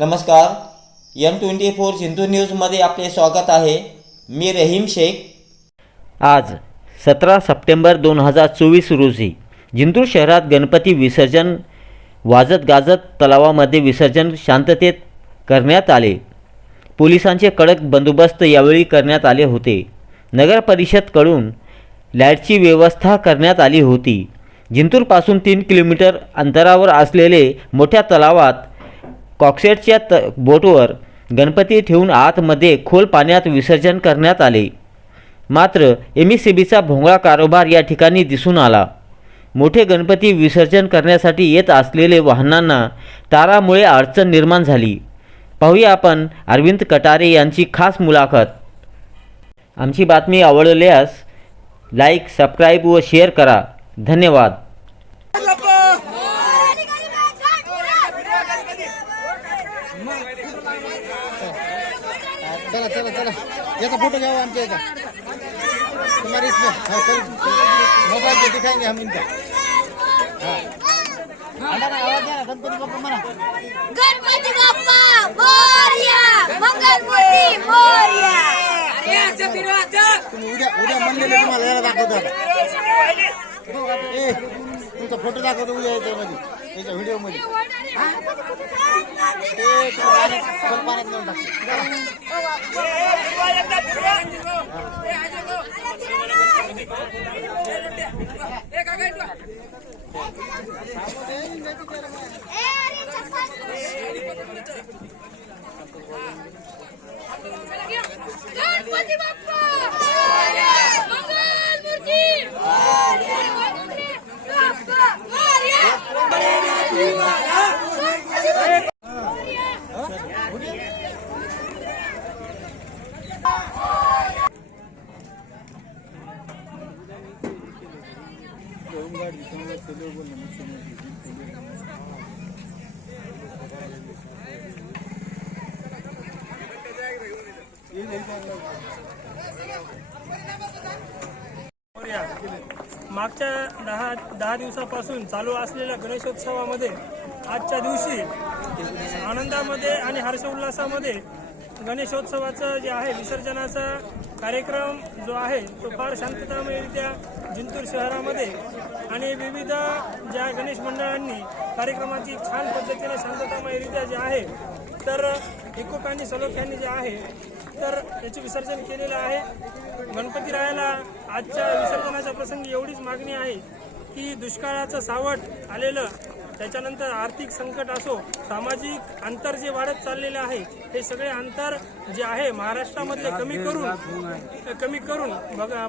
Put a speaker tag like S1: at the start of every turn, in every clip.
S1: नमस्कार M twenty four Sindhu न्यूजमध्ये आपले स्वागत आहे. मी रहीम शेख.
S2: आज सतरा सप्टेंबर दोन हजार चोवीस रोजी जिंतूर शहरात गणपती विसर्जन वाजत गाजत तलावामध्ये विसर्जन शांततेत करण्यात आले. पोलिसांचे कडक बंदोबस्त यावेळी करण्यात आले होते. नगर परिषदकडून लाईटची व्यवस्था करण्यात आली होती. जिंतूरपासून तीन किलोमीटर अंतरावर असलेले मोठ्या तलावात कॉक्सेटच्या त बोटवर गणपती ठेवून आतमध्ये खोल पाण्यात विसर्जन करण्यात आले. मात्र एम सी बीचा भोंगळा कारोबार या ठिकाणी दिसून आला. मोठे गणपती विसर्जन करण्यासाठी येत असलेले वाहनांना तारामुळे अडचण निर्माण झाली. पाहूया आपण अरविंद कटारे यांची खास मुलाखत. आमची बातमी आवडल्यास लाईक सबस्क्राईब व शेअर करा. धन्यवाद.
S3: चला चला चला. याचा फोटो घ्यावा आमच्या याचा. तुम्हारी इसमें. पे दिखाएंगे हम इनका आवाज द्या गणपती बाप्पा म्हणा.
S4: गणपती बाप्पा
S3: म्हणलेले तुम्हाला याला दाखवतो ए तुमचा फोटो दाखवतो उद्या याच्यामध्ये याच्या व्हिडिओमध्ये ते तुला पाण्यात- नेऊन टाकतो
S4: गणपती बाप्पा गणपती बाप्पा मोरया.
S5: मागच्या दहा दहा दिवसापासून चालू असलेल्या गणेशोत्सवामध्ये आजच्या दिवशी आनंदामध्ये आणि हर्षोल्लासामध्ये गणेशोत्सवाचं जे आहे विसर्जनाचा कार्यक्रम जो आहे तो फार शांततामयरित्या जिंतूर शहरामध्ये आणि विविध ज्या गणेश मंडळांनी कार्यक्रमाची छान पद्धतीने शांततामयरित्या जे आहे तर एकोप्याने सलोख्यांनी जे आहे तर याचे विसर्जन केलेलं आहे. गणपती रायाला आजच्या विसर्जनाच्या प्रसंगी एवढीच मागणी आहे की दुष्काळाचं सावट आलेलं त्याच्यानंतर आर्थिक संकट असो सामाजिक अंतर जे वाढत चाललेलं आहे हे सगळे अंतर जे आहे महाराष्ट्रामधले कमी करून कमी करून बघा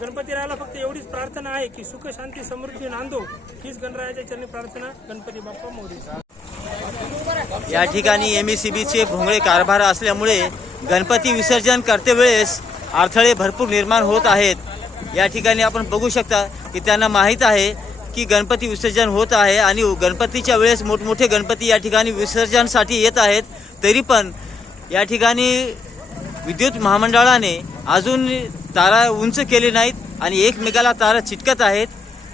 S5: गणपती रायाला फक्त एवढीच प्रार्थना आहे की सुख शांती समृद्धी नांदो. हीच गणरायाच्या चरणी प्रार्थना गणपती बाप्पा मोदी
S1: या ठिकाणी एम सी बीचे भोंगळे कारभार असल्यामुळे गणपती विसर्जन करते वेळेस अडथळे भरपूर निर्माण होत आहेत. या ठिकाणी आपण बघू शकता की त्यांना माहीत आहे की गणपती विसर्जन होत आहे आणि गणपतीच्या वेळेस मोठमोठे गणपती या ठिकाणी विसर्जनसाठी येत आहेत. तरी पण या ठिकाणी विद्युत महामंडळाने अजून तारा उंच केले नाहीत आणि एकमेकाला तारा चिटकत आहेत.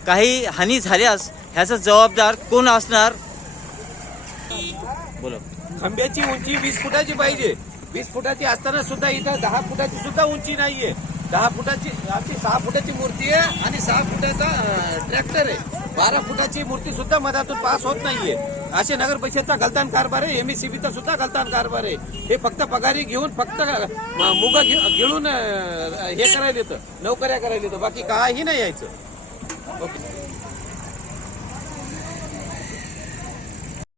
S1: काही हानी झाल्यास ह्याचा जबाबदार कोण असणार? बोला
S6: खांब्याची उंची वीस फुटाची पाहिजे. वीस फुटाची असताना सुद्धा इथं दहा फुटाची सुद्धा उंची नाहीये. दहा फुटाची आमची सहा फुटाची मूर्ती आहे आणि सहा फुटाचा ट्रॅक्टर आहे. बारा फुटाची मूर्ती सुद्धा मधातून पास होत नाहीये. असे नगर परिषदचा गलतान कारभार आहे एमएससीबीचा सुद्धा गलतान कारभार आहे. हे फक्त पगारी घेऊन फक्त मुग गिळून हे करायला येतं नोकऱ्या करायला येतं. बाकी काही नाही यायचं. ओके.